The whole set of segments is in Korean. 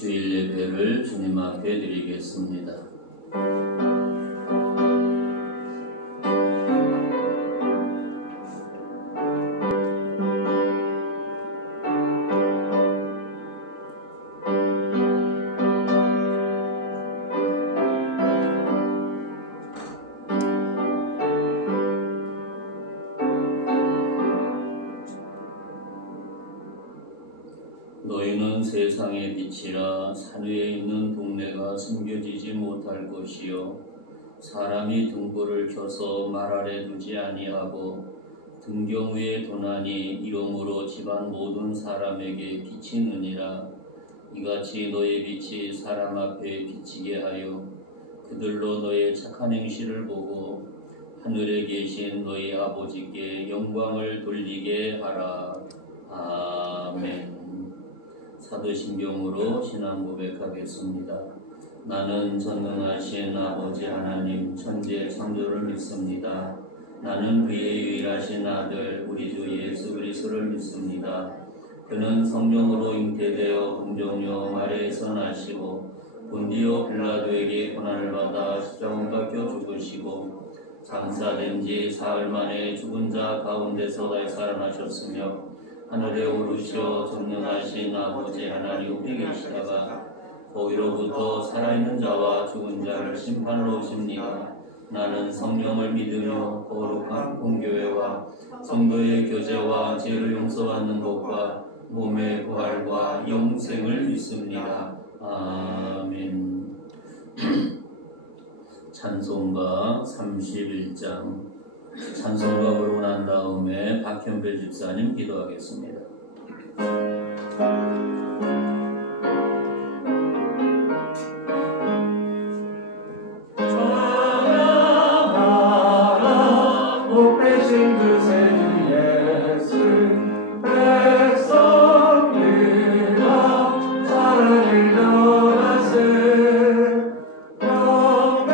주일 예배를 주님 앞에 드리겠습니다. 너희는 세상의 빛이라. 산 위에 있는 동네가 숨겨지지 못할 것이요 사람이 등불을 켜서 말 아래 두지 아니하고 등경 위에 두나니 이러므로 집안 모든 사람에게 비치느니라. 이같이 너의 빛이 사람 앞에 비치게 하여 그들로 너의 착한 행실을 보고 하늘에 계신 너희 아버지께 영광을 돌리게 하라. 아멘. 사도신경으로 신앙 고백하겠습니다. 나는 전능하신 아버지 하나님 천지의 창조를 믿습니다. 나는 그의 유일하신 아들 우리 주 예수 그리스도를 믿습니다. 그는 성령으로 잉태되어 동정녀 마리아에서 나시고 본디오 빌라도에게 고난을 받아 십자가에 박혀 죽으시고 장사된 지 사흘 만에 죽은 자 가운데서 다시 살아나셨으며 하늘에 오르시어 전능하신 아버지 하나님 우리 계시다가 거기로부터 살아있는 자와 죽은 자를 심판하러 오십니다. 나는 성령을 믿으며 거룩한 공교회와 성도의 교제와 죄를 용서받는 것과 몸의 부활과 영생을 믿습니다. 아멘. 찬송가 31장 찬송가 부르고 난 다음에 박현별 집사님 기도하겠습니다. 찬양하라 복되신 그 새 예수 백성들아 사랑을 전하세 영광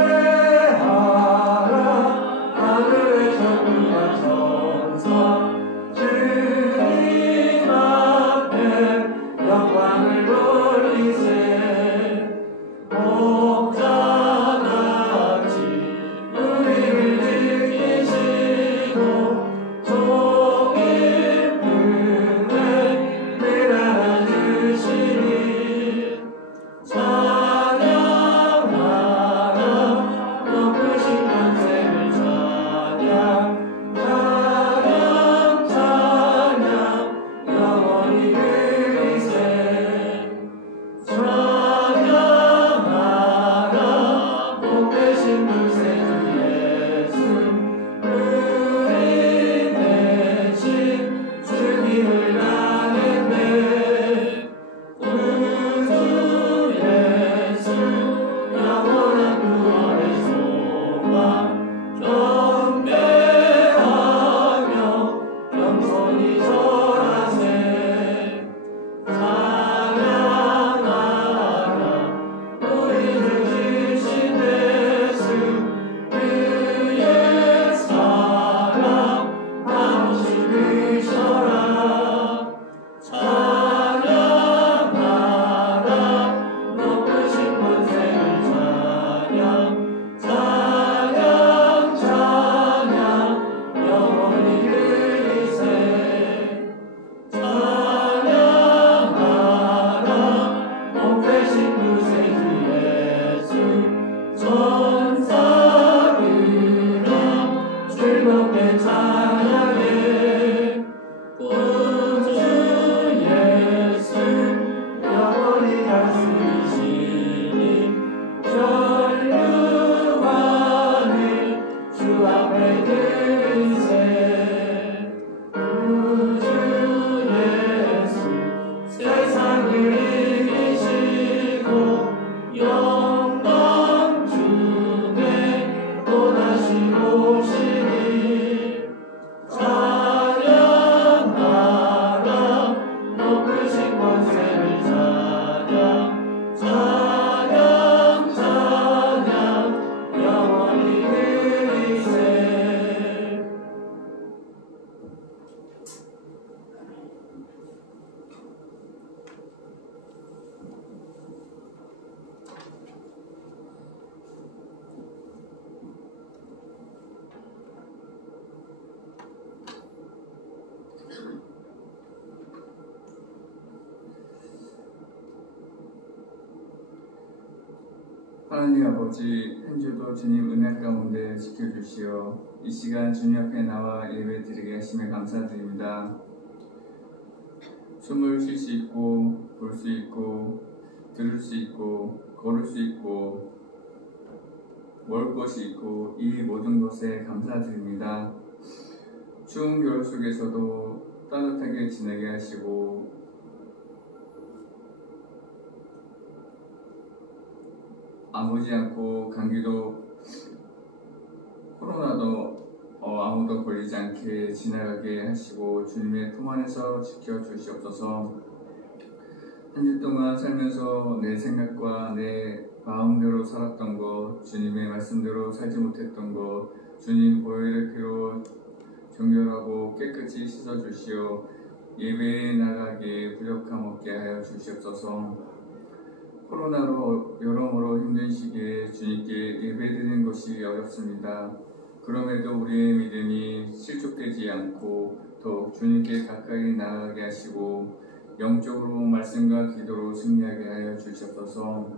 하나님 아버지, 한 주도 주님 은혜 가운데 지켜주시어 이 시간 주님 앞에 나와 예배 드리게 하심에 감사드립니다. 숨을 쉴 수 있고, 볼 수 있고, 들을 수 있고, 걸을 수 있고, 먹을 것이 있고, 이 모든 것에 감사드립니다. 추운 겨울 속에서도 따뜻하게 지내게 하시고, 아프지 않고 감기도 코로나도 아무도 걸리지 않게 지나가게 하시고 주님의 품 안에서 지켜주시옵소서. 한 주 동안 살면서 내 생각과 내 마음대로 살았던 것, 주님의 말씀대로 살지 못했던 것, 주님 보혈의 피로 정결하고 깨끗이 씻어주시어 예배에 나가게 부족함 없게 하여 주시옵소서. 코로나로 여러모로 힘든 시기에 주님께 예배드리는 것이 어렵습니다. 그럼에도 우리의 믿음이 실족되지 않고 더욱 주님께 가까이 나아가게 하시고 영적으로 말씀과 기도로 승리하게 하여 주시옵소서.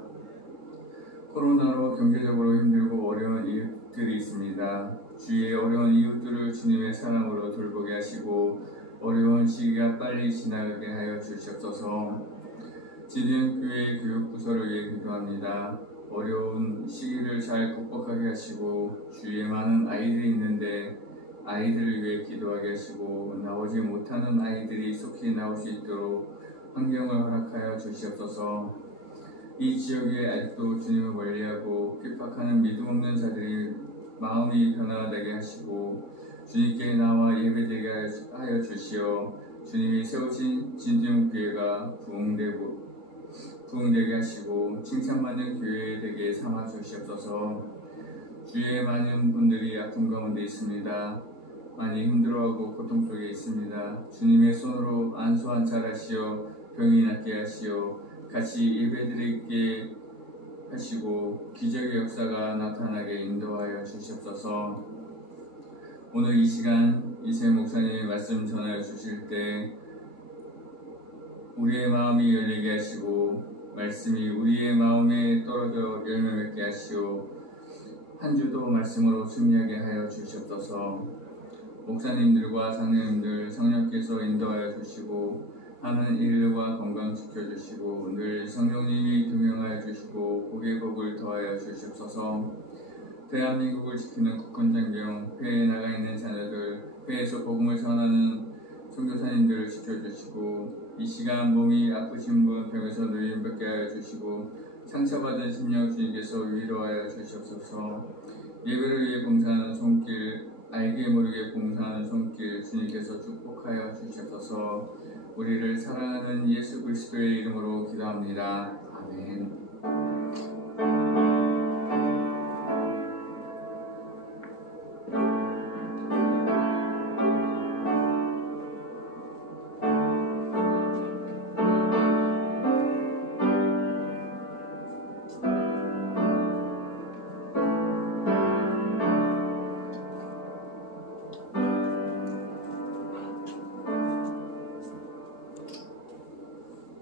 코로나로 경제적으로 힘들고 어려운 이웃들이 있습니다. 주위의 어려운 이웃들을 주님의 사랑으로 돌보게 하시고 어려운 시기가 빨리 지나가게 하여 주시옵소서. 지든교회 교육부서를 위해 기도합니다. 어려운 시기를 잘 극복하게 하시고 주위에 많은 아이들이 있는데 아이들을 위해 기도하게 하시고 나오지 못하는 아이들이 속히 나올 수 있도록 환경을 허락하여 주시옵소서. 이 지역에 아직도 주님을 멀리하고 핍박하는 믿음 없는 자들이 마음이 변화되게 하시고 주님께 나와 예배되게 하여 주시어 주님이 세우신 진주교회가 부흥되게 하시고 칭찬받는 교회 되게 삼아 주시옵소서. 주위에 많은 분들이 아픔 가운데 있습니다. 많이 힘들어하고 고통 속에 있습니다. 주님의 손으로 안수환찰하시어 병이 낫게 하시어 같이 예배드리게 하시고 기적의 역사가 나타나게 인도하여 주시옵소서. 오늘 이 시간 이세 목사님의 말씀 전하여 주실 때 우리의 마음이 열리게 하시고 말씀이 우리의 마음에 떨어져 열매 맺게 하시오 한 주도 말씀으로 승리하게 하여 주시옵소서. 목사님들과 장로님들 성령께서 인도하여 주시고 하는 일과 건강 지켜주시고 늘 성령님이 동행하여 주시고 복의 복을 더하여 주시옵소서. 대한민국을 지키는 국군장병, 회에 나가 있는 자녀들, 회에서 복음을 전하는 선교사님들을 지켜주시고 이 시간 몸이 아프신 분 병에서 누림 받게 하여 주시고 상처받은 심령 주님께서 위로하여 주시옵소서. 예배를 위해 봉사하는 손길, 알게 모르게 봉사하는 손길 주님께서 축복하여 주시옵소서. 우리를 사랑하는 예수 그리스도의 이름으로 기도합니다. 아멘.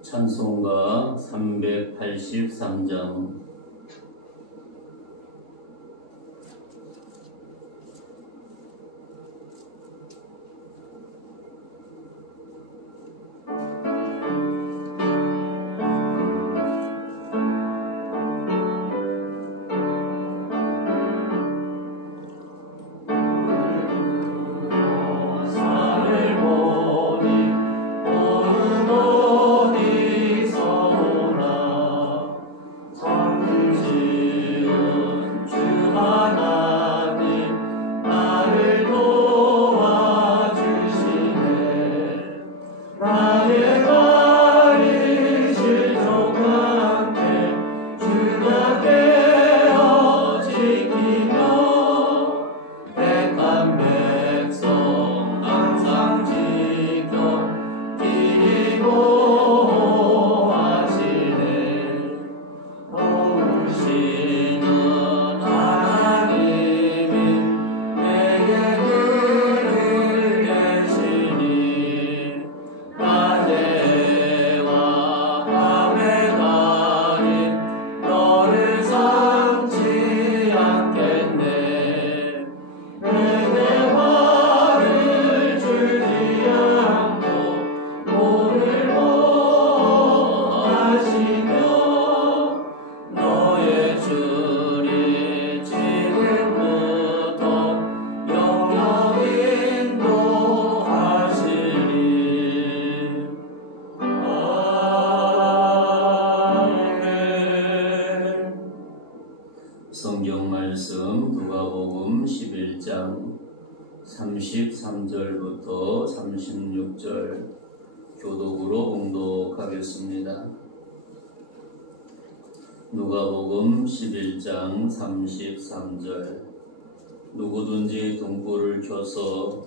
찬송가 383장. 어디서 오나 참 성경 말씀 누가복음 11장 33절부터 36절 교독으로 봉독하겠습니다. 누가복음 11장 33절 누구든지 등불을 켜서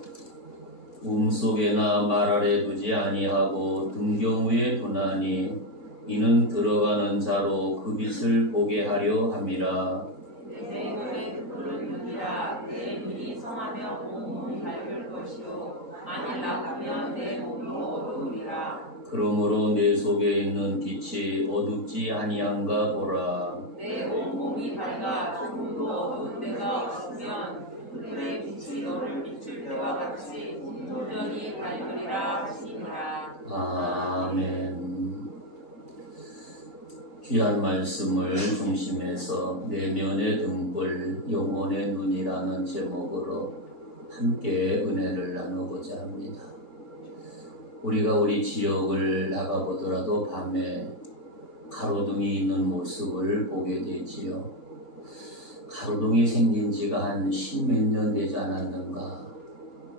속에나 말 아래 두지 아니하고 등경위에 두나니 이는 들어가는 자로 그 빛을 보게 하려 함이라. 내 눈에 등불은 눈이라. 내 눈이 성하면 온 몸이 밝을 것이요 만일 나쁘면 내 몸이 어두우리라. 그러므로 내 속에 있는 빛이 어둡지 아니한가 보라. 내 온 몸이 밝아 조금도 어두운 데가 없으면 그들의 빛이 너를 비출 때와 같이 온전히 밝으리라 하시니라. 아멘. 귀한 말씀을 중심해서 내면의 등불, 영혼의 눈이라는 제목으로 함께 은혜를 나누고자 합니다. 우리가 우리 지역을 나가보더라도 밤에 가로등이 있는 모습을 보게 되지요. 가로등이 생긴 지가 한 10몇 년 되지 않았는가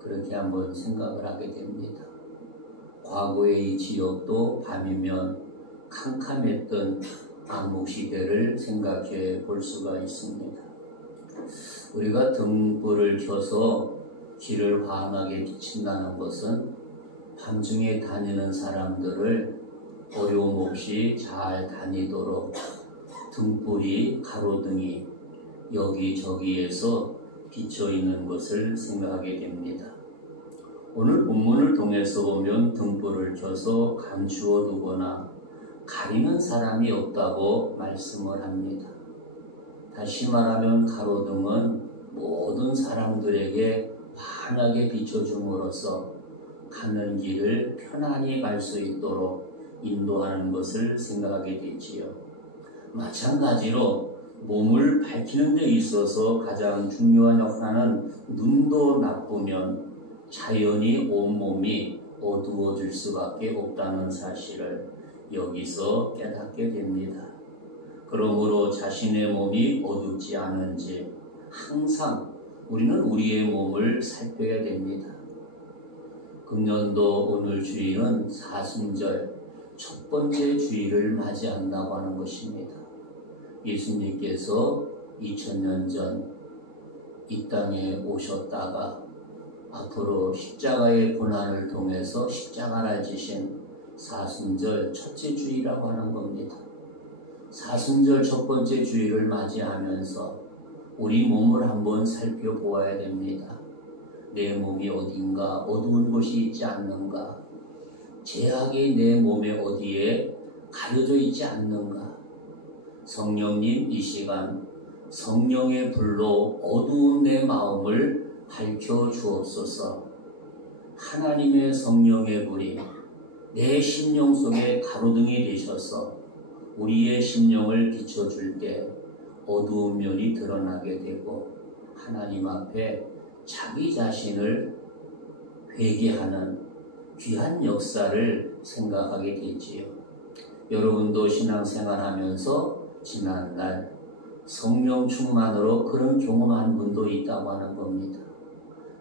그렇게 한번 생각을 하게 됩니다. 과거의 이 지역도 밤이면 캄캄했던 암흑시대를 생각해 볼 수가 있습니다. 우리가 등불을 켜서 길을 환하게 비친다는 것은 밤중에 다니는 사람들을 어려움 없이 잘 다니도록 등불이, 가로등이 여기저기에서 비춰있는 것을 생각하게 됩니다. 오늘 본문을 통해서 보면 등불을 켜서 감추어 두거나 가리는 사람이 없다고 말씀을 합니다. 다시 말하면 가로등은 모든 사람들에게 환하게 비춰줌으로써 가는 길을 편안히 갈 수 있도록 인도하는 것을 생각하게 되지요. 마찬가지로 몸을 밝히는 데 있어서 가장 중요한 역할은 눈도 나쁘면 자연히 온몸이 어두워질 수밖에 없다는 사실을 여기서 깨닫게 됩니다. 그러므로 자신의 몸이 어둡지 않은지 항상 우리는 우리의 몸을 살펴야 됩니다. 금년도 오늘 주일은 사순절 첫 번째 주일을 맞이한다고 하는 것입니다. 예수님께서 2000년 전 이 땅에 오셨다가 앞으로 십자가의 고난을 통해서 십자가를 지신 사순절 첫째 주일이라고 하는 겁니다. 사순절 첫 번째 주일을 맞이하면서 우리 몸을 한번 살펴보아야 됩니다. 내 몸이 어딘가 어두운 곳이 있지 않는가? 죄악이 내 몸에 어디에 가려져 있지 않는가? 성령님 이 시간 성령의 불로 어두운 내 마음을 밝혀 주옵소서. 하나님의 성령의 불이 내 심령 속에 가로등이 되셔서 우리의 심령을 비춰줄 때 어두운 면이 드러나게 되고 하나님 앞에 자기 자신을 회개하는 귀한 역사를 생각하게 되지요. 여러분도 신앙생활하면서 지난날 성령 충만으로 그런 경험한 분도 있다고 하는 겁니다.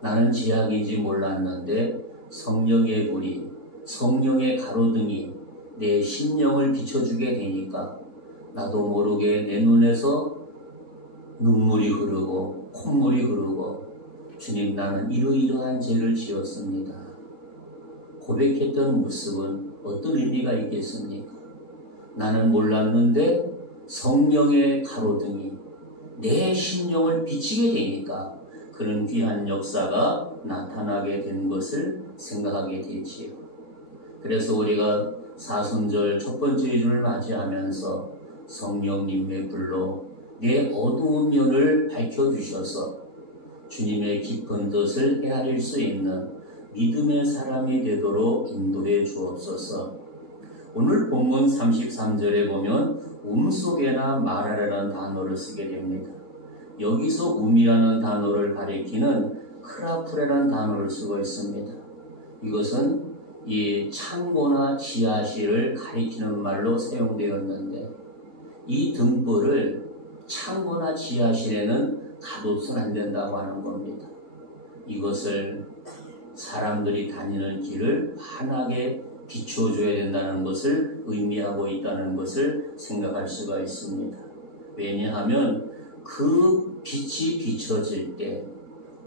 나는 죄악인지 몰랐는데 성령의 불이, 성령의 가로등이 내 심령을 비춰주게 되니까 나도 모르게 내 눈에서 눈물이 흐르고 콧물이 흐르고 주님 나는 이러이러한 죄를 지었습니다. 고백했던 모습은 어떤 의미가 있겠습니까? 나는 몰랐는데 성령의 가로등이 내 심령을 비치게 되니까 그런 귀한 역사가 나타나게 된 것을 생각하게 되지요. 그래서 우리가 사순절 첫 번째 주를 맞이하면서 성령님의 불로 내 어두운 면을 밝혀주셔서 주님의 깊은 뜻을 헤아릴 수 있는 믿음의 사람이 되도록 인도해 주옵소서. 오늘 본문 33절에 보면 속에나 말하라는 단어를 쓰게 됩니다. 여기서 이라는 단어를 가리키는 크라프레라는 단어를 쓰고 있습니다. 이것은 이 창고나 지하실을 가리키는 말로 사용되었는데 이 등불을 창고나 지하실에는 가둬서는 안 된다고 하는 겁니다. 이것을 사람들이 다니는 길을 환하게 비춰줘야 된다는 것을 의미하고 있다는 것을 생각할 수가 있습니다. 왜냐하면 그 빛이 비춰질 때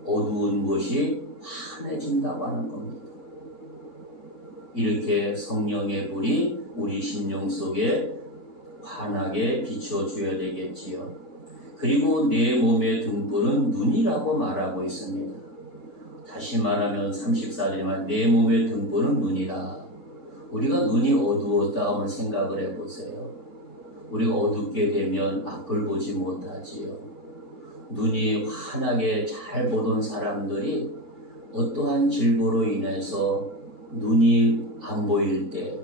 어두운 곳이 환해진다고 하는 겁니다. 이렇게 성령의 불이 우리 심령 속에 환하게 비춰줘야 되겠지요. 그리고 내 몸의 등불은 눈이라고 말하고 있습니다. 다시 말하면 34절에 말 내 몸의 등불은 눈이다. 우리가 눈이 어두웠다 한번 생각을 해보세요. 우리가 어둡게 되면 앞을 보지 못하지요. 눈이 환하게 잘 보던 사람들이 어떠한 질보로 인해서 눈이 안 보일 때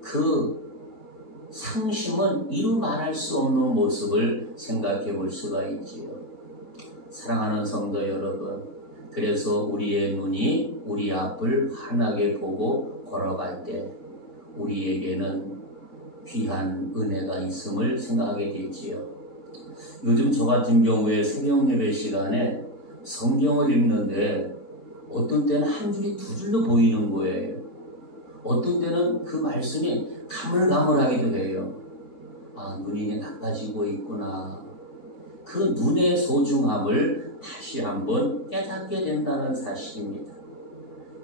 그 상심은 이루 말할 수 없는 모습을 생각해 볼 수가 있지요. 사랑하는 성도 여러분, 그래서 우리의 눈이 우리 앞을 환하게 보고 걸어갈 때 우리에게는 귀한 은혜가 있음을 생각하게 되지요. 요즘 저 같은 경우에 새벽 예배 시간에 성경을 읽는데 어떤 때는 한 줄이 두 줄로 보이는 거예요. 어떤 때는 그 말씀이 가물가물하기도 해요. 아, 눈이 나빠지고 있구나. 그 눈의 소중함을 다시 한번 깨닫게 된다는 사실입니다.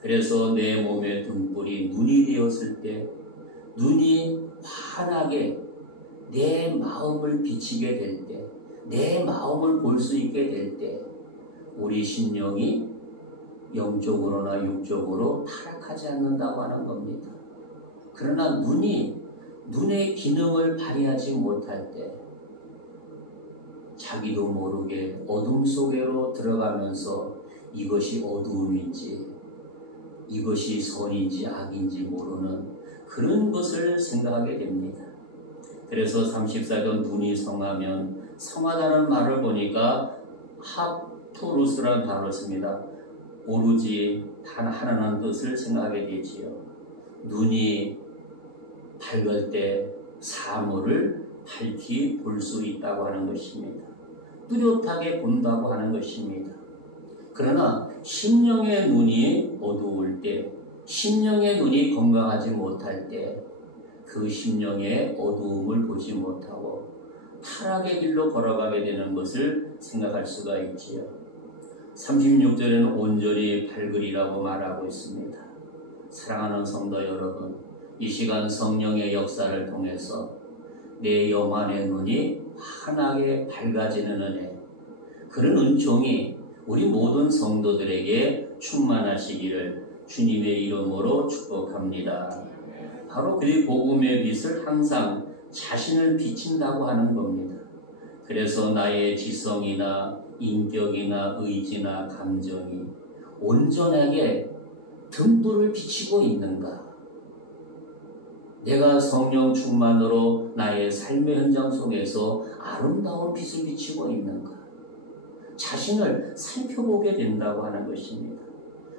그래서 내 몸의 등불이 눈이 되었을 때 눈이 환하게 내 마음을 비치게 될 때, 내 마음을 볼 수 있게 될 때 우리 심령이 영적으로나 육적으로 타락하지 않는다고 하는 겁니다. 그러나 눈의 기능을 발휘하지 못할 때 자기도 모르게 어둠 속으로 들어가면서 이것이 어두움인지 이것이 선인지 악인지 모르는 그런 것을 생각하게 됩니다. 그래서 34절 눈이 성하면 성하다는 말을 보니까 하토루스라는 단어를 씁니다. 오로지 단 하나라는 뜻을 생각하게 되지요. 눈이 밝을 때 사물을 밝히 볼 수 있다고 하는 것입니다. 뚜렷하게 본다고 하는 것입니다. 그러나 심령의 눈이 어두울 때, 심령의 눈이 건강하지 못할 때 그 심령의 어두움을 보지 못하고 타락의 길로 걸어가게 되는 것을 생각할 수가 있지요. 36절에는 온전히 밝으리라고 말하고 있습니다. 사랑하는 성도 여러분, 이 시간 성령의 역사를 통해서 내 영안의 눈이 환하게 밝아지는 은혜, 그런 은총이 우리 모든 성도들에게 충만하시기를 주님의 이름으로 축복합니다. 바로 그 복음의 빛을 항상 자신을 비친다고 하는 겁니다. 그래서 나의 지성이나 인격이나 의지나 감정이 온전하게 등불을 비치고 있는가? 내가 성령 충만으로 나의 삶의 현장 속에서 아름다운 빛을 비치고 있는가? 자신을 살펴보게 된다고 하는 것입니다.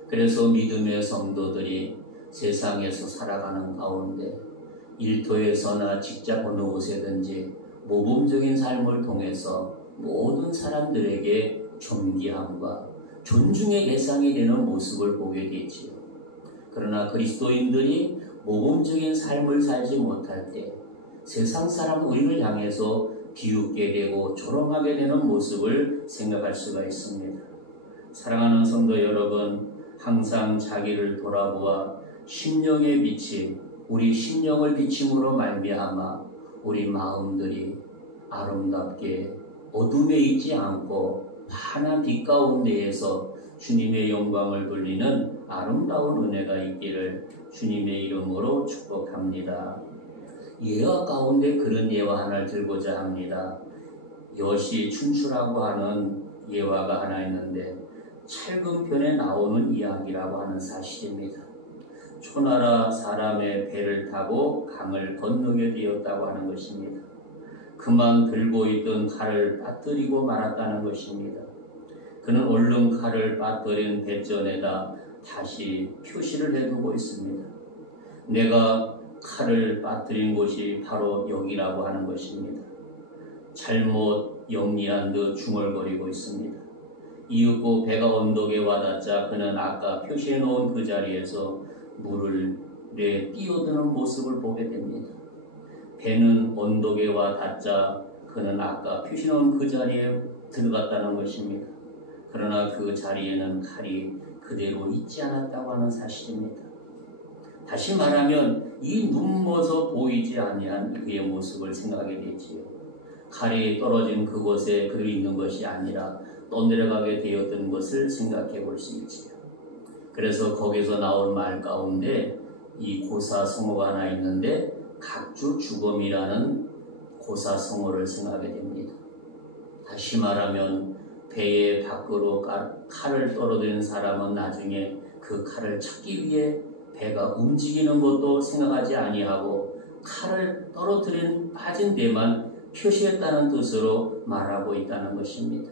그래서 믿음의 성도들이 세상에서 살아가는 가운데 일터에서나 직장 어느 곳에든지 모범적인 삶을 통해서 모든 사람들에게 존귀함과 존중의 대상이 되는 모습을 보게 되지요. 그러나 그리스도인들이 모범적인 삶을 살지 못할 때 세상 사람 우리를 향해서 비웃게 되고 조롱하게 되는 모습을 생각할 수가 있습니다. 사랑하는 성도 여러분, 항상 자기를 돌아보아 심령의 빛이 우리 심령을 비침으로 말미암아 우리 마음들이 아름답게 어둠에 있지 않고 환한 빛 가운데에서 주님의 영광을 돌리는 아름다운 은혜가 있기를 주님의 이름으로 축복합니다. 예화 가운데 그런 예화 하나를 들고자 합니다. 여시 춘추라고 하는 예화가 하나 있는데 찰금편에 나오는 이야기라고 하는 사실입니다. 초나라 사람의 배를 타고 강을 건너게 되었다고 하는 것입니다. 그만 들고 있던 칼을 빠뜨리고 말았다는 것입니다. 그는 얼른 칼을 빠뜨린 배전에다 다시 표시를 해두고 있습니다. 내가 칼을 빠뜨린 곳이 바로 여기라고 하는 것입니다. 잘못 영리한 듯 중얼거리고 있습니다. 이윽고 배가 언덕에 와닿자 그는 아까 표시해 놓은 그 자리에서 물에 뛰어드는 모습을 보게 됩니다. 배는 언덕에 와닿자 그는 아까 표시해 놓은 그 자리에 들어갔다는 것입니다. 그러나 그 자리에는 칼이 그대로 있지 않았다고 하는 사실입니다. 다시 말하면 이 눈먼서 보이지 아니한 그의 모습을 생각하게 되지요. 칼이 떨어진 그곳에 그를 있는 것이 아니라 떠내려가게 되었던 것을 생각해 볼 수 있지요. 그래서 거기서 나온 말 가운데 이 고사성어가 하나 있는데 각주 주검이라는 고사성어를 생각하게 됩니다. 다시 말하면 배의 밖으로 칼을 떨어뜨린 사람은 나중에 그 칼을 찾기 위해 배가 움직이는 것도 생각하지 아니하고 칼을 떨어뜨린 빠진 데만 표시했다는 뜻으로 말하고 있다는 것입니다.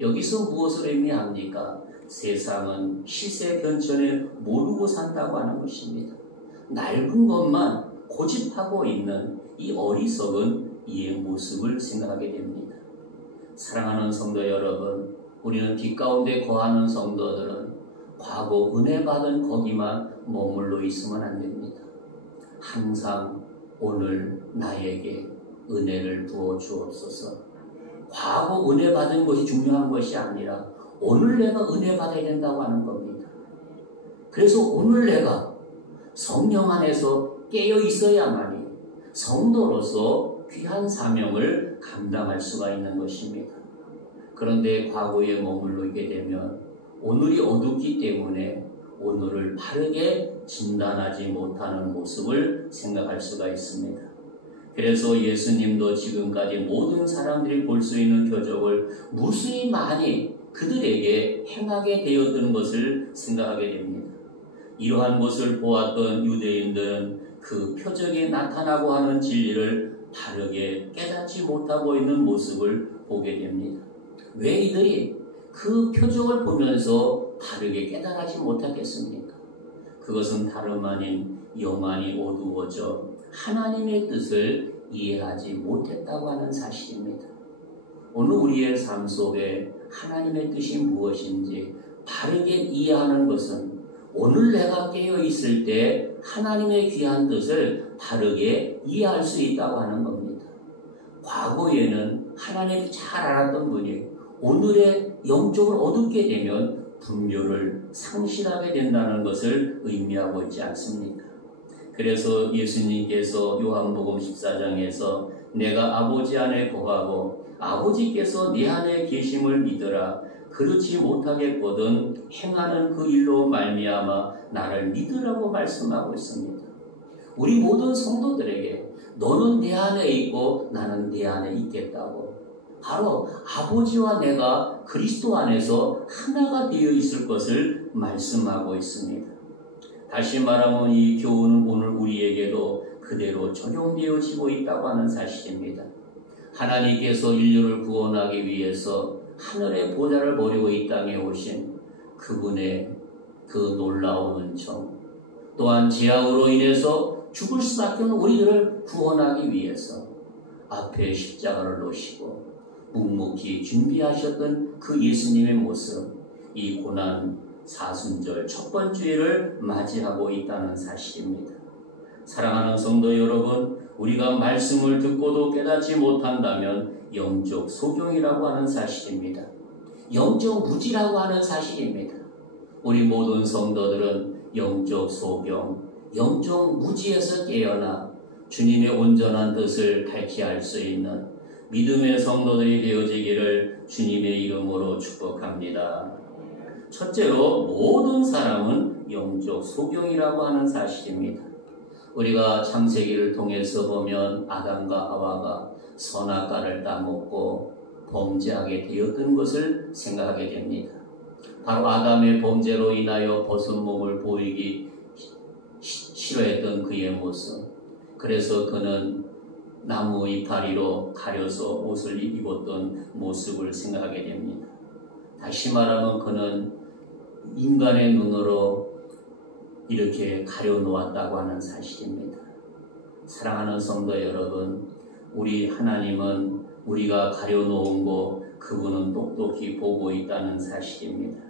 여기서 무엇을 의미합니까? 세상은 시세 변천에 모르고 산다고 하는 것입니다. 낡은 것만 고집하고 있는 이 어리석은 이의 모습을 생각하게 됩니다. 사랑하는 성도 여러분, 우리는 빛 가운데 거하는 성도들은 과거 은혜 받은 거기만 머물러 있으면 안 됩니다. 항상 오늘 나에게 은혜를 부어 주옵소서. 과거 은혜 받은 것이 중요한 것이 아니라 오늘 내가 은혜 받아야 된다고 하는 겁니다. 그래서 오늘 내가 성령 안에서 깨어 있어야만이 성도로서 귀한 사명을 감당할 수가 있는 것입니다. 그런데 과거에 머물러 있게 되면 오늘이 어둡기 때문에 오늘을 바르게 진단하지 못하는 모습을 생각할 수가 있습니다. 그래서 예수님도 지금까지 모든 사람들이 볼 수 있는 표적을 무수히 많이 그들에게 행하게 되었던 것을 생각하게 됩니다. 이러한 것을 보았던 유대인들은 그 표적이 나타나고 하는 진리를 바르게 깨닫지 못하고 있는 모습을 보게 됩니다. 왜 이들이 그 표적을 보면서 바르게 깨달지 못하겠습니까? 그것은 다름 아닌 영안이 어두워져 하나님의 뜻을 이해하지 못했다고 하는 사실입니다. 오늘 우리의 삶 속에 하나님의 뜻이 무엇인지 바르게 이해하는 것은 오늘 내가 깨어 있을 때 하나님의 귀한 뜻을 바르게 이해할 수 있다고 하는 겁니다. 과거에는 하나님이 잘 알았던 분이 오늘의 영적으로 어둡게 되면 분별을 상실하게 된다는 것을 의미하고 있지 않습니까? 그래서 예수님께서 요한복음 14장에서 내가 아버지 안에 거하고 아버지께서 내 안에 계심을 믿으라. 그렇지 못하겠거든 행하는 그 일로 말미암아 나를 믿으라고 말씀하고 있습니다. 우리 모든 성도들에게 너는 내 안에 있고 나는 내 안에 있겠다고, 바로 아버지와 내가 그리스도 안에서 하나가 되어 있을 것을 말씀하고 있습니다. 다시 말하면 이 교훈은 오늘 우리에게도 그대로 적용되어지고 있다고 하는 사실입니다. 하나님께서 인류를 구원하기 위해서 하늘의 보좌를 버리고 이 땅에 오신 그분의 그 놀라운 은총, 또한 죄악으로 인해서 죽을 수밖에 없는 우리들을 구원하기 위해서 앞에 십자가를 놓으시고 묵묵히 준비하셨던 그 예수님의 모습, 이 고난 사순절 첫 번째를 맞이하고 있다는 사실입니다. 사랑하는 성도 여러분, 우리가 말씀을 듣고도 깨닫지 못한다면 영적 소경이라고 하는 사실입니다. 영적 무지라고 하는 사실입니다. 우리 모든 성도들은 영적 소경, 영적 무지에서 깨어나 주님의 온전한 뜻을 밝히할 수 있는 믿음의 성도들이 되어지기를 주님의 이름으로 축복합니다. 첫째로 모든 사람은 영적 소경이라고 하는 사실입니다. 우리가 창세기를 통해서 보면 아담과 하와가 선악과를 따먹고 범죄하게 되었던 것을 생각하게 됩니다. 바로 아담의 범죄로 인하여 벗은 몸을 보이기 싫어했던 그의 모습, 그래서 그는 나무 이파리로 가려서 옷을 입었던 모습을 생각하게 됩니다. 다시 말하면 그는 인간의 눈으로 이렇게 가려놓았다고 하는 사실입니다. 사랑하는 성도 여러분, 우리 하나님은 우리가 가려놓은 거 그분은 똑똑히 보고 있다는 사실입니다.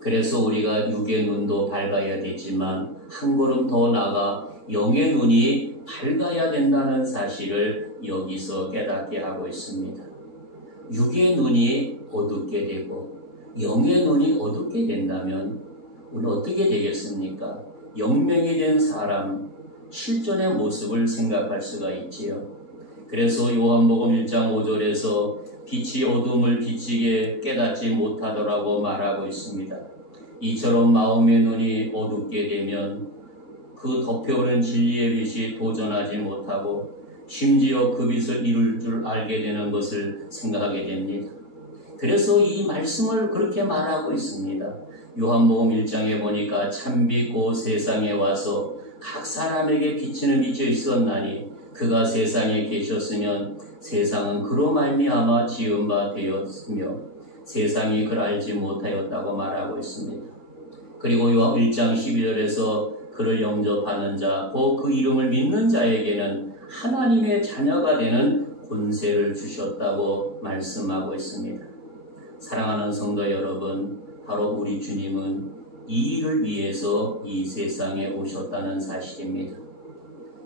그래서 우리가 육의 눈도 밝아야 되지만 한 걸음 더 나아가 영의 눈이 밝아야 된다는 사실을 여기서 깨닫게 하고 있습니다. 육의 눈이 어둡게 되고 영의 눈이 어둡게 된다면 우리는 어떻게 되겠습니까? 영명이 된 사람, 실존의 모습을 생각할 수가 있지요. 그래서 요한복음 1장 5절에서 빛이 어둠을 비치게 깨닫지 못하더라고 말하고 있습니다. 이처럼 마음의 눈이 어둡게 되면 그 덮여오는 진리의 빛이 도전하지 못하고 심지어 그 빛을 이룰 줄 알게 되는 것을 생각하게 됩니다. 그래서 이 말씀을 그렇게 말하고 있습니다. 요한복음 1장에 보니까 참빛 곧 세상에 와서 각 사람에게 비치는 빛이 있었나니 그가 세상에 계셨으면 세상은 그로 말미암아 지은 바 되었으며 세상이 그를 알지 못하였다고 말하고 있습니다. 그리고 요한 1장 12절에서 그를 영접하는 자, 곧 그 이름을 믿는 자에게는 하나님의 자녀가 되는 권세를 주셨다고 말씀하고 있습니다. 사랑하는 성도 여러분, 바로 우리 주님은 이 일을 위해서 이 세상에 오셨다는 사실입니다.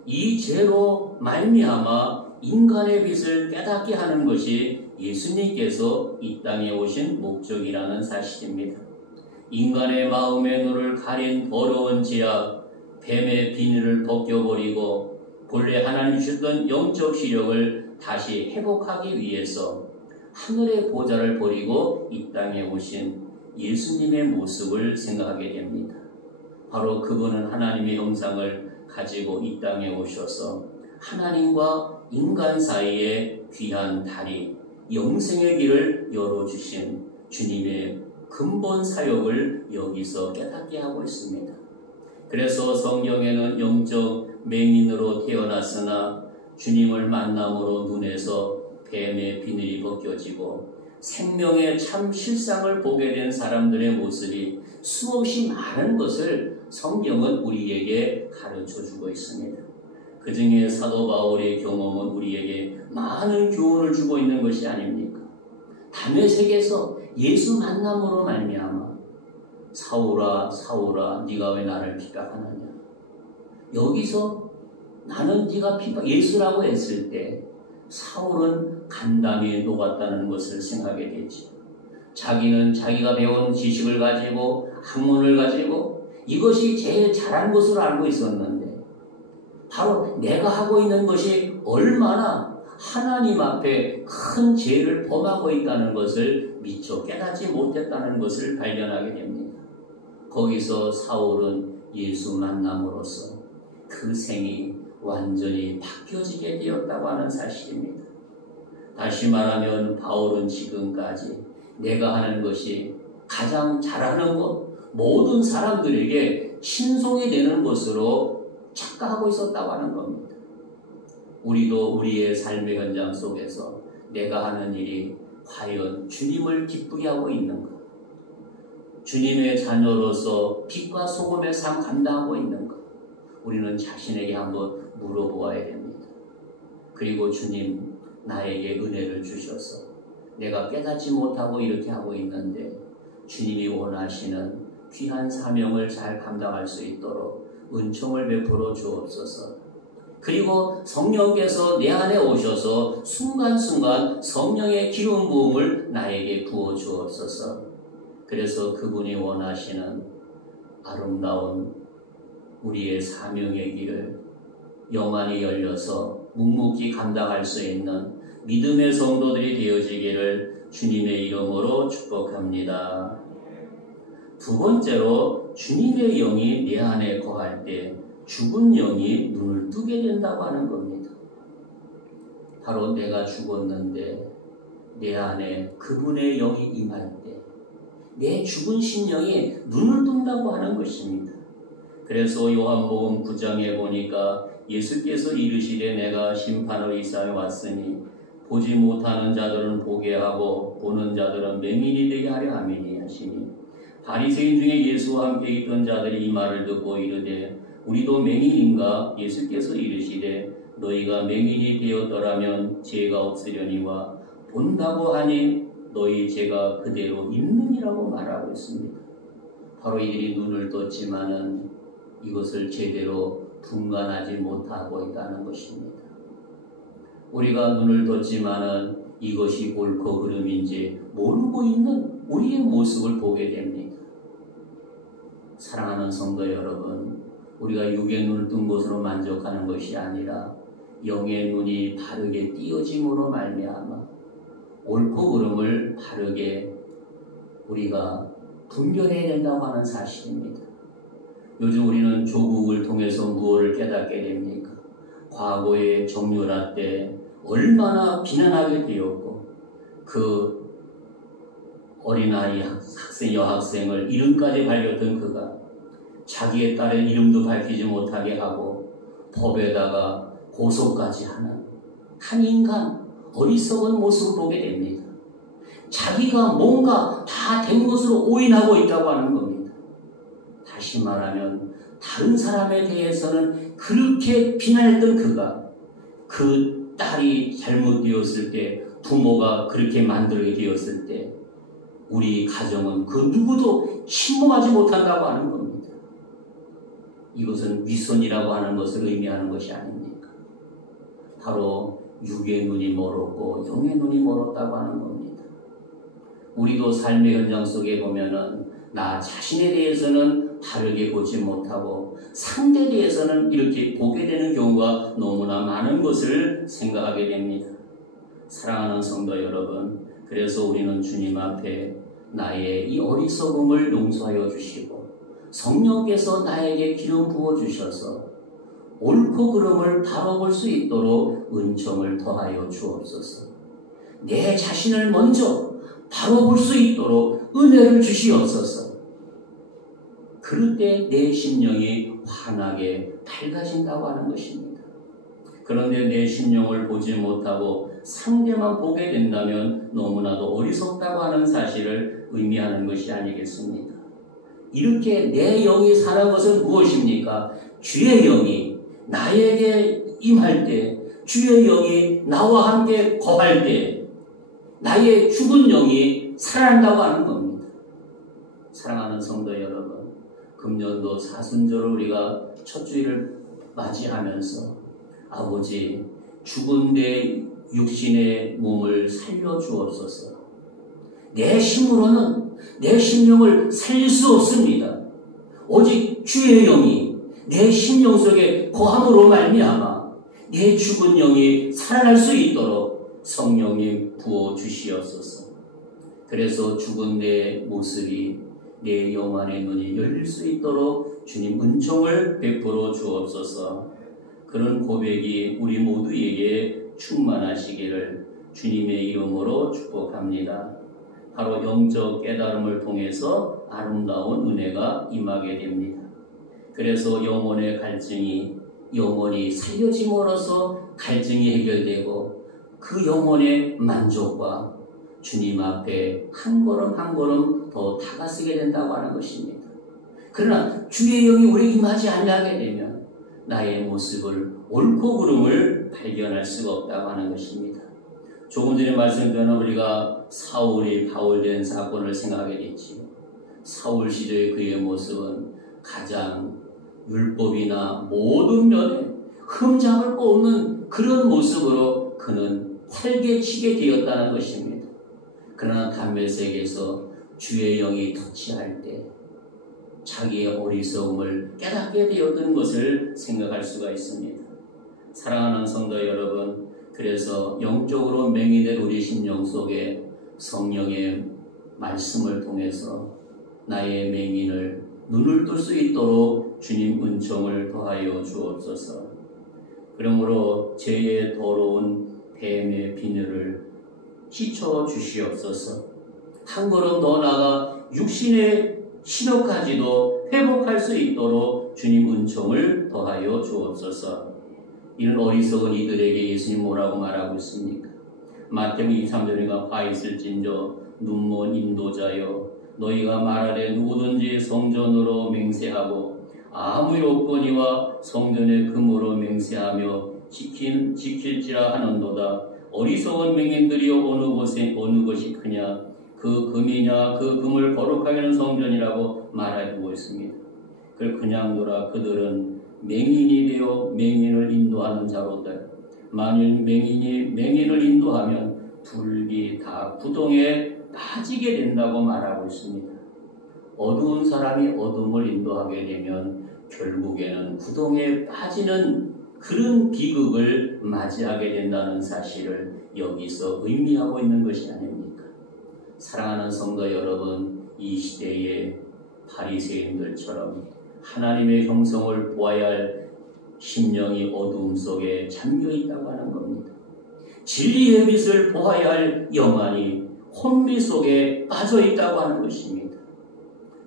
이 죄로 말미암아 인간의 빛을 깨닫게 하는 것이 예수님께서 이 땅에 오신 목적이라는 사실입니다. 인간의 마음의 눈을 가린 더러운 죄악, 뱀의 비늘을 벗겨버리고 본래 하나님 주셨던 영적 시력을 다시 회복하기 위해서 하늘의 보좌를 버리고 이 땅에 오신 예수님의 모습을 생각하게 됩니다. 바로 그분은 하나님의 형상을 가지고 이 땅에 오셔서 하나님과 인간 사이에 귀한 다리, 영생의 길을 열어주신 주님의 근본 사역을 여기서 깨닫게 하고 있습니다. 그래서 성경에는 영적 맹인으로 태어났으나 주님을 만남으로 눈에서 뱀의 비늘이 벗겨지고 생명의 참 실상을 보게 된 사람들의 모습이 수없이 많은 것을 성경은 우리에게 가르쳐주고 있습니다. 그 중에 사도 바울의 경험은 우리에게 많은 교훈을 주고 있는 것이 아닙니까? 다메섹에서 예수 만남으로 말미암아 사울아 사울아 네가 왜 나를 핍박하느냐. 여기서 나는 네가 예수라고 했을 때 사울은 간담이 녹았다는 것을 생각하게 되지. 자기는 자기가 배운 지식을 가지고 학문을 가지고 이것이 제일 잘한 것으로 알고 있었는데 바로 내가 하고 있는 것이 얼마나 하나님 앞에 큰 죄를 범하고 있다는 것을 미처 깨닫지 못했다는 것을 발견하게 됩니다. 거기서 사울은 예수 만남으로써 그 생이 완전히 바뀌어지게 되었다고 하는 사실입니다. 다시 말하면 바울은 지금까지 내가 하는 것이 가장 잘하는 것, 모든 사람들에게 신송이 되는 것으로 착각하고 있었다고 하는 겁니다. 우리도 우리의 삶의 현장 속에서 내가 하는 일이 과연 주님을 기쁘게 하고 있는가? 주님의 자녀로서 빛과 소금의 삶 감당하고 있는가? 우리는 자신에게 한번 물어보아야 됩니다. 그리고 주님, 나에게 은혜를 주셔서 내가 깨닫지 못하고 이렇게 하고 있는데 주님이 원하시는 귀한 사명을 잘 감당할 수 있도록 은총을 베풀어 주옵소서. 그리고 성령께서 내 안에 오셔서 순간순간 성령의 기름 부음을 나에게 부어 주옵소서. 그래서 그분이 원하시는 아름다운 우리의 사명의 길을 영안이 열려서 묵묵히 감당할 수 있는 믿음의 성도들이 되어지기를 주님의 이름으로 축복합니다. 두 번째로 주님의 영이 내 안에 거할 때 죽은 영이 눈을 뜨게 된다고 하는 겁니다. 바로 내가 죽었는데 내 안에 그분의 영이 임할 때 내 죽은 심령이 눈을 뜬다고 하는 것입니다. 그래서 요한복음 9장에 보니까 예수께서 이르시되 내가 심판을 이 세상에 왔으니 보지 못하는 자들은 보게 하고 보는 자들은 맹인이 되게 하려 함이니 하시니 바리새인 중에 예수와 함께 있던 자들이 이 말을 듣고 이르되 우리도 맹인인가? 예수께서 이르시되 너희가 맹인이 되었더라면 죄가 없으려니와 본다고 하니 너희 죄가 그대로 있느니라고 말하고 있습니다. 바로 이들이 눈을 떴지만은 이것을 제대로 분간하지 못하고 있다는 것입니다. 우리가 눈을 떴지만은 이것이 옳고 그름인지 모르고 있는 우리의 모습을 보게 됩니다. 사랑하는 성도 여러분, 우리가 육의 눈을 뜬 것으로 만족하는 것이 아니라 영의 눈이 바르게 띄어짐으로 말미암아 옳고 그름을 바르게 우리가 분별해야 된다고 하는 사실입니다. 요즘 우리는 조국을 통해서 무엇을 깨닫게 됩니까? 과거의 정유라 때 얼마나 비난하게 되었고 그 어린아이 학생, 여학생을 이름까지 밝혔던 그가 자기의 딸의 이름도 밝히지 못하게 하고 법에다가 고소까지 하는 한 인간 어리석은 모습을 보게 됩니다. 자기가 뭔가 다 된 것으로 오인하고 있다고 하는 겁니다. 다시 말하면 다른 사람에 대해서는 그렇게 비난했던 그가 그 딸이 잘못되었을 때 부모가 그렇게 만들게 되었을 때 우리 가정은 그 누구도 침범하지 못한다고 하는 겁니다. 이것은 위선이라고 하는 것을 의미하는 것이 아닙니까? 바로 육의 눈이 멀었고 영의 눈이 멀었다고 하는 겁니다. 우리도 삶의 현장 속에 보면은 나 자신에 대해서는 바르게 보지 못하고 상대에 대해서는 이렇게 보게 되는 경우가 너무나 많은 것을 생각하게 됩니다. 사랑하는 성도 여러분, 그래서 우리는 주님 앞에 나의 이 어리석음을 용서하여 주시고 성령께서 나에게 기름 부어 주셔서 옳고 그름을 바로 볼 수 있도록 은총을 더하여 주옵소서. 내 자신을 먼저 바로 볼 수 있도록 은혜를 주시옵소서. 그럴 때 내 심령이 환하게 밝아진다고 하는 것입니다. 그런데 내 심령을 보지 못하고 상대만 보게 된다면 너무나도 어리석다고 하는 사실을 의미하는 것이 아니겠습니까? 이렇게 내 영이 사는 것은 무엇입니까? 주의 영이 나에게 임할 때, 주의 영이 나와 함께 거할 때 나의 죽은 영이 살아난다고 하는 겁니다. 사랑하는 성도 여러분, 금년도 사순절을 우리가 첫 주일을 맞이하면서 아버지 죽은 내 육신의 몸을 살려주옵소서. 내 힘으로는 내 심령을 살릴 수 없습니다. 오직 주의 영이 내 심령 속에 거함으로 말미암아 내 죽은 영이 살아날 수 있도록 성령님 부어 주시옵소서. 그래서 죽은 내 모습이 내 영안의 눈이 열릴 수 있도록 주님 은총을 베풀어 주옵소서. 그런 고백이 우리 모두에게 충만하시기를 주님의 이름으로 축복합니다. 바로 영적 깨달음을 통해서 아름다운 은혜가 임하게 됩니다. 그래서 영혼의 갈증이 영혼이 살려짐으로써 갈증이 해결되고 그 영혼의 만족과 주님 앞에 한 걸음 한 걸음 더 다가서게 된다고 하는 것입니다. 그러나 주의 영이 우리 임하지 아니하게 되면 나의 모습을 옳고 그름을 발견할 수가 없다고 하는 것입니다. 조금 전에 말씀드린 우리가 사울이 바울된 사건을 생각하게 됐지요. 사울 시절의 그의 모습은 가장 율법이나 모든 면에 흠잡을 거 없는 그런 모습으로 그는 활개치게 되었다는 것입니다. 그러나 담메색에서 주의 영이 터치할 때 자기의 어리석음을 깨닫게 되었던 것을 생각할 수가 있습니다. 사랑하는 성도 여러분, 그래서 영적으로 맹인된 우리 심령 속에 성령의 말씀을 통해서 나의 맹인을 눈을 뜰 수 있도록 주님 은총을 더하여 주옵소서. 그러므로 죄의 더러운 뱀의 비늘을 씻어 주시옵소서. 한 걸음 더 나아가 육신의 신호까지도 회복할 수 있도록 주님 은총을 더하여 주옵소서. 이는 어리석은 이들에게 예수님 뭐라고 말하고 있습니까? 마태복음 23절인가 화 있을진저 눈먼 인도자여 너희가 말하되 누구든지 성전으로 맹세하고 아무 요건이와 성전의 금으로 맹세하며 지킬지라 하는도다. 어리석은 맹인들이여 어느 것이 크냐? 그 금이냐? 그 금을 거룩하게 하는 성전이라고 말하고 있습니다. 그냥 둬라. 그들은 맹인이 되어 맹인을 인도하는 자로들. 만일 맹인이 맹인을 인도하면 둘이 다 구덩이에 빠지게 된다고 말하고 있습니다. 어두운 사람이 어둠을 인도하게 되면 결국에는 구덩이에 빠지는 그런 비극을 맞이하게 된다는 사실을 여기서 의미하고 있는 것이 아닙니까? 사랑하는 성도 여러분, 이 시대의 바리새인들처럼 하나님의 형성을 보아야 할 심령이 어둠 속에 잠겨 있다고 하는 겁니다. 진리의 빛을 보아야 할 영안이 혼미 속에 빠져 있다고 하는 것입니다.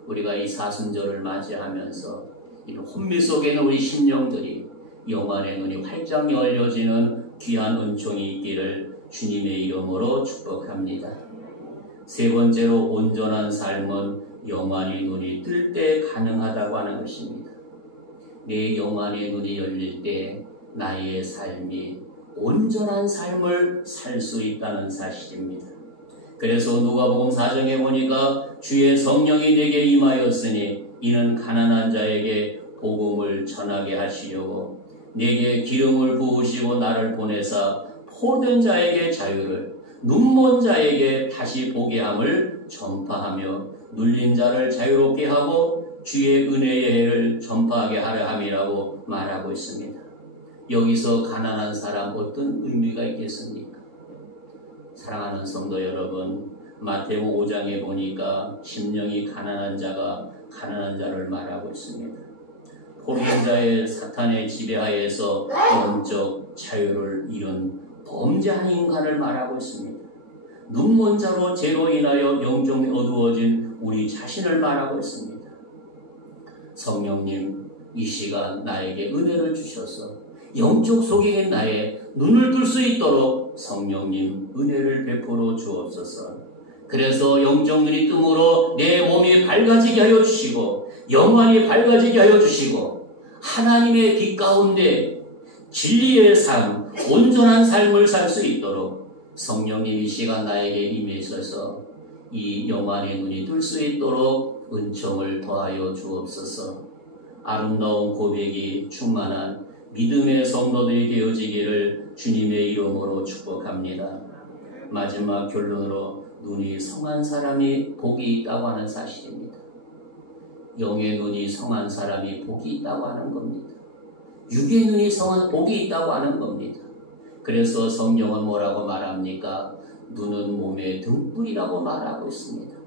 우리가 이 사순절을 맞이하면서 이 혼미 속에 있는 우리 심령들이 영안의 눈이 활짝 열려지는 귀한 은총이 있기를 주님의 이름으로 축복합니다. 세 번째로 온전한 삶은 영안의 눈이 뜰 때 가능하다고 하는 것입니다. 내 영안의 눈이 열릴 때 나의 삶이 온전한 삶을 살 수 있다는 사실입니다. 그래서 누가복음 4장에 보니까 주의 성령이 내게 임하였으니 이는 가난한 자에게 복음을 전하게 하시려고 내게 기름을 부으시고 나를 보내사 포된 자에게 자유를 눈먼 자에게 다시 보게 함을 전파하며 눌린 자를 자유롭게 하고 주의 은혜의 해를 전파하게 하려 함이라고 말하고 있습니다. 여기서 가난한 사람 어떤 의미가 있겠습니까? 사랑하는 성도 여러분, 마태복음 5장에 보니까 심령이 가난한 자가 가난한 자를 말하고 있습니다. 포된 자의 사탄의 지배하에서 영적 자유를 잃은 범죄한 인간을 말하고 있습니다. 눈먼 자로 죄로 인하여 영적이 어두워진 우리 자신을 말하고 있습니다. 성령님, 이 시간 나에게 은혜를 주셔서 영적 속에 나의 눈을 뜰 수 있도록 성령님 은혜를 베풀어 주옵소서. 그래서 영적 눈이 뜸으로 내 몸이 밝아지게 하여 주시고 영안이 밝아지게 하여 주시고 하나님의 빛 가운데 진리의 삶, 온전한 삶을 살 수 있도록 성령님 이 시간 나에게 임하셔서 이 영안의 눈이 뜰 수 있도록 은총을 더하여 주옵소서. 아름다운 고백이 충만한 믿음의 성도들이 되어지기를 주님의 이름으로 축복합니다. 마지막 결론으로 눈이 성한 사람이 복이 있다고 하는 사실입니다. 영의 눈이 성한 사람이 복이 있다고 하는 겁니다. 육의 눈이 성한 복이 있다고 하는 겁니다. 그래서 성경은 뭐라고 말합니까? 눈은 몸의 등불이라고 말하고 있습니다.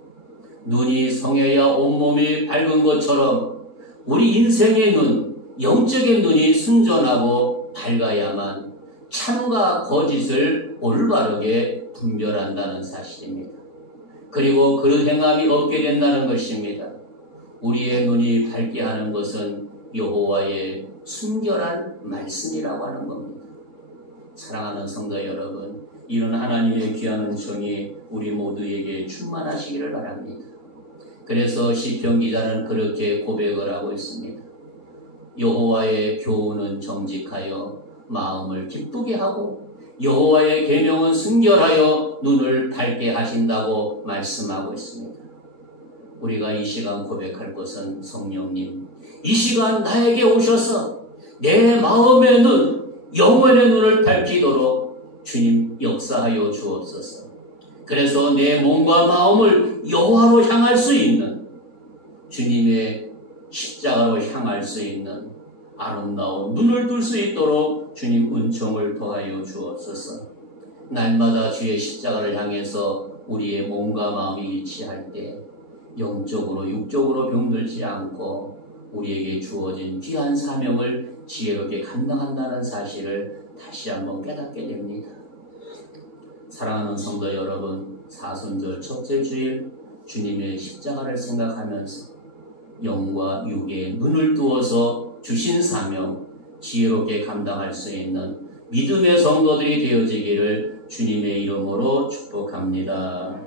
눈이 성해야 온몸이 밝은 것처럼 우리 인생의 눈, 영적인 눈이 순전하고 밝아야만 참과 거짓을 올바르게 분별한다는 사실입니다. 그리고 그런 행함이 없게 된다는 것입니다. 우리의 눈이 밝게 하는 것은 여호와의 순결한 말씀이라고 하는 겁니다. 사랑하는 성도 여러분, 이런 하나님의 귀한 은총이 우리 모두에게 충만하시기를 바랍니다. 그래서 시편 기자는 그렇게 고백을 하고 있습니다. 여호와의 교훈은 정직하여 마음을 기쁘게 하고 여호와의 계명은 순결하여 눈을 밝게 하신다고 말씀하고 있습니다. 우리가 이 시간 고백할 것은 성령님, 이 시간 나에게 오셔서 내 마음의 눈, 영혼의 눈을 밝히도록 주님 역사하여 주옵소서. 그래서 내 몸과 마음을 여호와로 향할 수 있는, 주님의 십자가로 향할 수 있는 아름다운 눈을 뜰 수 있도록 주님 은총을 더하여 주옵소서. 날마다 주의 십자가를 향해서 우리의 몸과 마음이 일치할 때 영적으로 육적으로 병들지 않고 우리에게 주어진 귀한 사명을 지혜롭게 감당한다는 사실을 다시 한번 깨닫게 됩니다. 사랑하는 성도 여러분, 사순절 첫째 주일 주님의 십자가를 생각하면서 영과 육에 눈을 뜨어서 주신 사명 지혜롭게 감당할 수 있는 믿음의 성도들이 되어지기를 주님의 이름으로 축복합니다.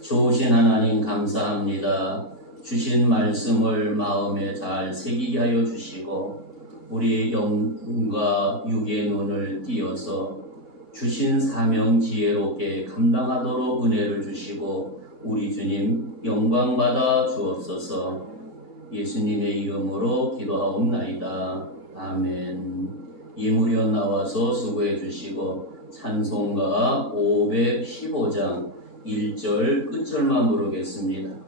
좋으신 하나님 감사합니다. 주신 말씀을 마음에 잘 새기게 하여 주시고 우리 영과 육의 눈을 띄어서 주신 사명 지혜롭게 감당하도록 은혜를 주시고 우리 주님 영광받아 주옵소서. 예수님의 이름으로 기도하옵나이다. 아멘. 예물이여 나와서 수고해 주시고 찬송가 515장 1절 끝절만 부르겠습니다.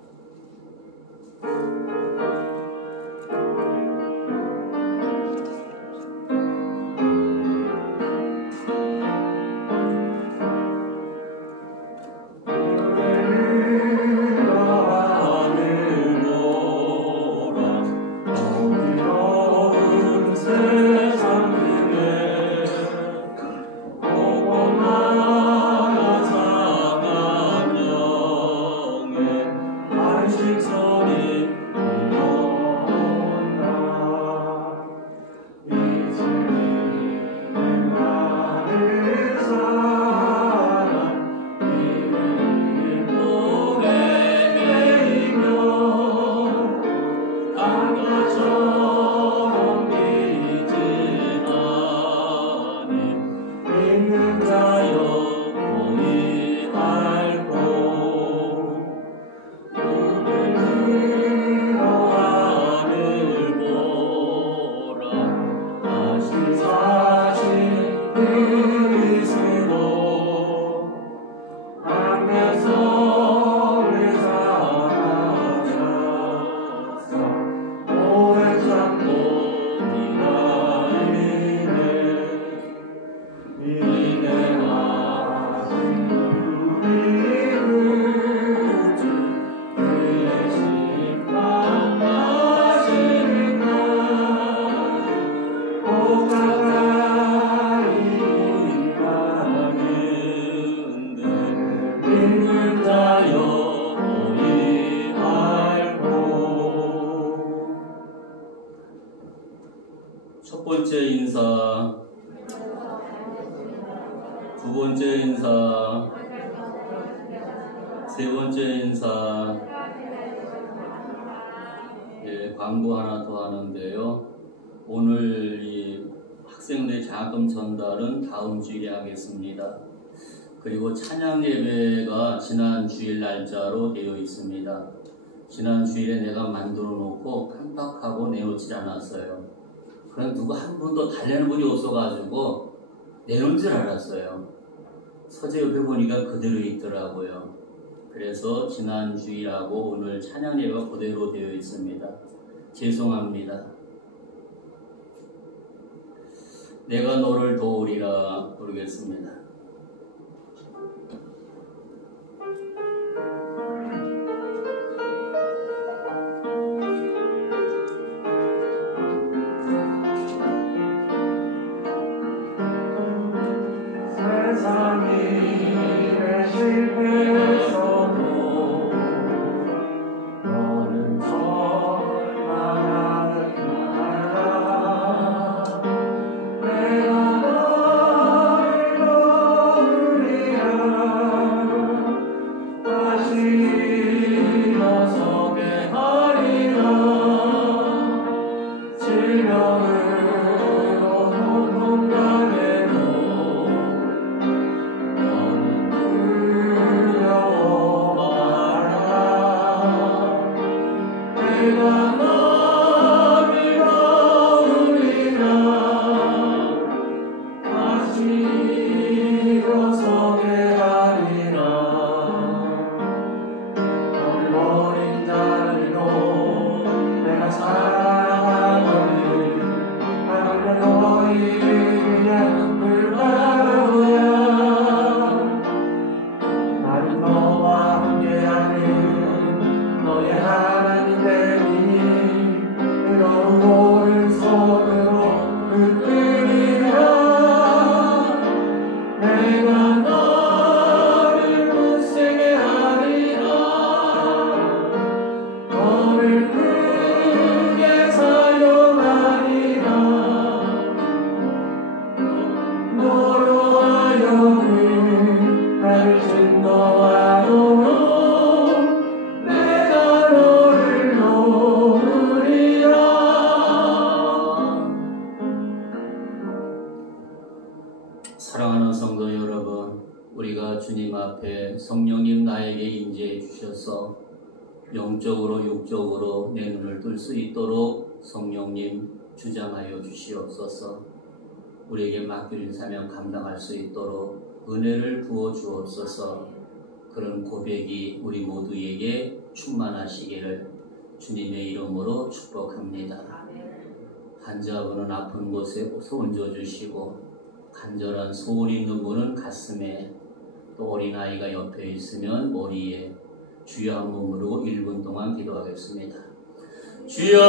첫 번째 인사, 두 번째 인사, 세 번째 인사. 예, 광고 하나 더 하는데요. 오늘 이 학생들 장학금 전달은 다음 주일에 하겠습니다. 그리고 찬양 예배가 지난 주일 날짜로 되어 있습니다. 지난 주일에 내가 만들어 놓고 깜빡하고 내놓지 않았어요. 그럼 누가 한 분도 달래는 분이 없어가지고 내놓은 줄 알았어요. 서재 옆에 보니까 그대로 있더라고요. 그래서 지난 주일하고 오늘 찬양 예배가 그대로 되어 있습니다. 죄송합니다. 내가 너를 도우리라 부르겠습니다. 주 우리가 주님 앞에 성령님 나에게 임재해 주셔서 영적으로 육적으로 내 눈을 뜰 수 있도록 성령님 주장하여 주시옵소서. 우리에게 맡겨진 사명 감당할 수 있도록 은혜를 부어 주옵소서. 그런 고백이 우리 모두에게 충만하시기를 주님의 이름으로 축복합니다. 환자분은 아픈 곳에 얹어 주시고 간절한 소원 있는 분은 가슴에, 또 어린아이가 옆에 있으면 머리에 주여 한번 부르고 1분 동안 기도하겠습니다. 주여,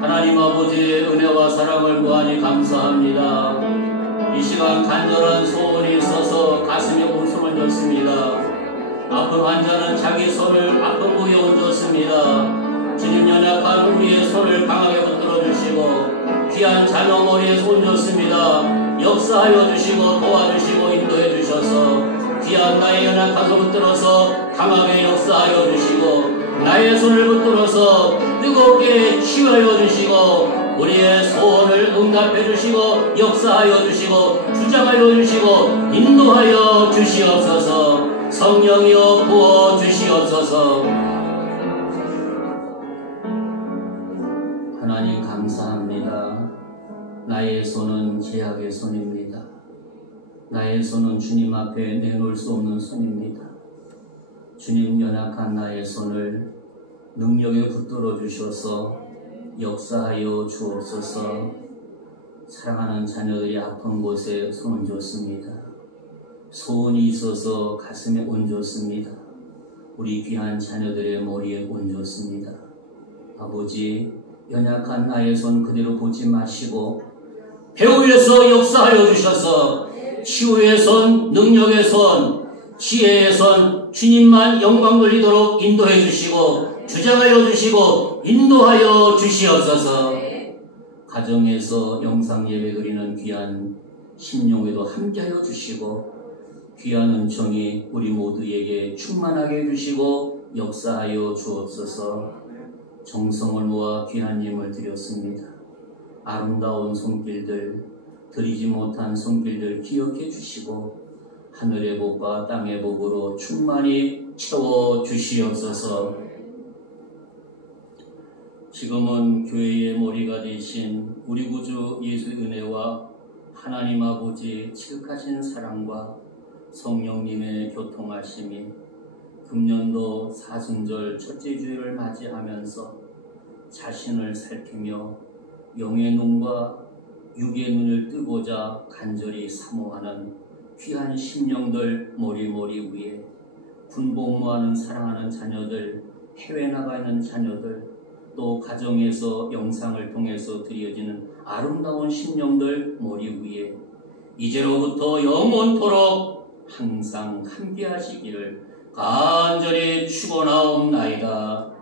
하나님 아버지의 은혜와 사랑을 무한히 감사합니다. 이 시간 간절한 소원이 있어서 가슴에 웃음을 줬습니다. 아픈 환자는 자기 손을 아픈 부위에 얹었습니다. 주님, 연약한 우리의 손을 강하게 붙들어 주시고 귀한 자녀 머리에 얹었습니다. 역사하여 주시고 도와주시고 인도해 주셔서 귀한 나의 연약한 손을 붙들어서 강하게 역사하여 주시고 나의 손을 붙들어서 뜨겁게 치유하여 주시고 우리의 소원을 응답해 주시고 역사하여 주시고 주장하여 주시고 인도하여 주시옵소서. 성령이여 부어 주시옵소서. 하나님 감사합니다. 나의 손은 제약의 손입니다. 나의 손은 주님 앞에 내놓을 수 없는 손입니다. 주님, 연약한 나의 손을 능력에 붙들어 주셔서 역사하여 주옵소서. 사랑하는 자녀들이 아픈 곳에 손을 줬습니다. 소원이 있어서 가슴에 얹었습니다. 우리 귀한 자녀들의 머리에 얹었습니다. 아버지, 연약한 나의 손 그대로 보지 마시고 배후에서 역사하여 주셔서 치유의 손, 능력의 손, 지혜의 손, 주님만 영광 돌리도록 인도해 주시고 주장하여 주시고 인도하여 주시옵소서. 가정에서 영상 예배 드리는 귀한 심령에도 함께하여 주시고 귀한 은총이 우리 모두에게 충만하게 해주시고 역사하여 주옵소서. 정성을 모아 귀한 힘을 드렸습니다. 아름다운 손길들, 드리지 못한 손길들 기억해 주시고 하늘의 복과 땅의 복으로 충만히 채워 주시옵소서. 지금은 교회의 머리가 되신 우리 구주 예수의 은혜와 하나님 아버지 지극하신 사랑과 성령님의 교통하심이 금년도 사순절 첫째 주일을 맞이하면서 자신을 살피며 영의 눈과 육의 눈을 뜨고자 간절히 사모하는 귀한 심령들 머리 위에 군복무하는 사랑하는 자녀들, 해외 나가 있는 자녀들, 또 가정에서 영상을 통해서 드려지는 아름다운 심령들 머리 위에 이제로부터 영원토록 항상 함께 하시기를 간절히 축원하옵나이다.